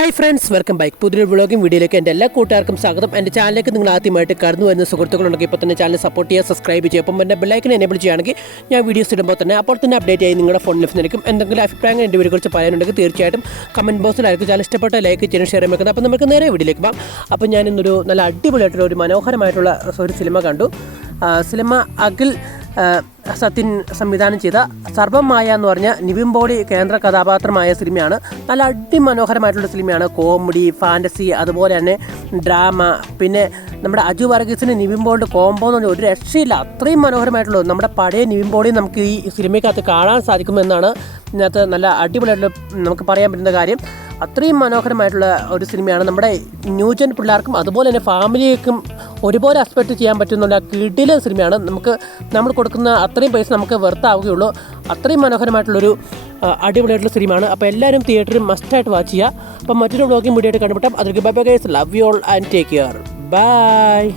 Hi friends, welcome back. പുതിയൊരു vlogging വീഡിയോയിലേക്ക് എൻ്റെ എല്ലാ കൂട്ടുകാർക്കും സ്വാഗതം. എൻ്റെ ചാനലിലേക്ക് നിങ്ങൾ ആദ്യമായിട്ട് കടന്നു വരുന്ന സുഹൃത്തുക്കളുണ്ടെങ്കിൽ ഇപ്പോൾ തന്നെ ചാനൽ സപ്പോർട്ട് ചെയ്യുക, സബ്സ്ക്രൈബ് ചെയ്യുക. അപ്പം എൻ്റെ ബെല്ലൈക്കൻ എനേബിൾ ചെയ്യുകയാണെങ്കിൽ ഞാൻ വീഡിയോസ് ഇടുമ്പോൾ തന്നെ അപ്പോൾ തന്നെ അപ്ഡേറ്റ് ആയി നിങ്ങളുടെ ഫോണിൽ ലഭിച്ചിരിക്കും. എന്തെങ്കിലും അഭിപ്രായങ്ങൾ എൻ്റെ വീഡിയോയെക്കുറിച്ച് പറയാനുണ്ടെങ്കിൽ തീർച്ചയായിട്ടും കമൻറ്റ് ബോക്സിലായിരിക്കും. ചാനൽ ഇഷ്ടപ്പെട്ട ലൈക്ക് ചെയ്യാൻ ഷെയർ ചെയ്യുന്നത്. അപ്പോൾ നമുക്ക് നേരെ വീഡിയോയിലേക്ക് പോകാം. അപ്പോൾ ഞാൻ ഇന്നൊരു നല്ല അടിപൊളിയായിട്ടുള്ള ഒരു മനോഹരമായിട്ടുള്ള ഒരു സിനിമ കണ്ടു. സിനിമ അഖിൽ സത്യൻ സംവിധാനം ചെയ്ത സർവമായ എന്ന് പറഞ്ഞ നിവിൻ പോളി കേന്ദ്ര കഥാപാത്രമായ സിനിമയാണ്. നല്ല അതിമനോഹരമായിട്ടുള്ള സിനിമയാണ്. കോമഡി, ഫാൻറ്റസി, അതുപോലെ തന്നെ ഡ്രാമ. പിന്നെ നമ്മുടെ അജു വർഗീസിന് നിവിൻ പോളിയുടെ കോംബോ എന്ന് പറഞ്ഞാൽ ഒരു രക്ഷയില്ല. അത്രയും മനോഹരമായിട്ടുള്ളത് നമ്മുടെ പഴയ നിവിൻ പോളി നമുക്ക് ഈ സിനിമയ്ക്കകത്ത് കാണാൻ സാധിക്കുമെന്നാണ് ഇതിനകത്ത് നല്ല അടിപൊളിയായിട്ടുള്ള നമുക്ക് പറയാൻ പറ്റുന്ന കാര്യം. അത്രയും മനോഹരമായിട്ടുള്ള ഒരു സിനിമയാണ്. നമ്മുടെ ന്യൂജൻ പിള്ളേർക്കും അതുപോലെ തന്നെ ഫാമിലിയേക്കും ഒരുപോലെ എക്സ്പെക്റ്റ് ചെയ്യാൻ പറ്റുന്ന കിടിലൻ സിനിമയാണ്. നമ്മൾ കൊടുക്കുന്ന അത്രയും പൈസ നമുക്ക് വെർത്താവുകയുള്ളൂ. അത്രയും മനോഹരമായിട്ടുള്ളൊരു അടിപൊളിയായിട്ടുള്ള സിനിമയാണ്. അപ്പോൾ എല്ലാവരും തിയേറ്ററിൽ മസ്റ്റായിട്ട് വാച്ച് ചെയ്യുക. അപ്പം മറ്റൊരു വ്ളോഗിംഗ് വീഡിയോ ആയിട്ട് കണ്ടുപിട്ടാം. അതൊക്കെ bye bye guys, love you all and take care, by.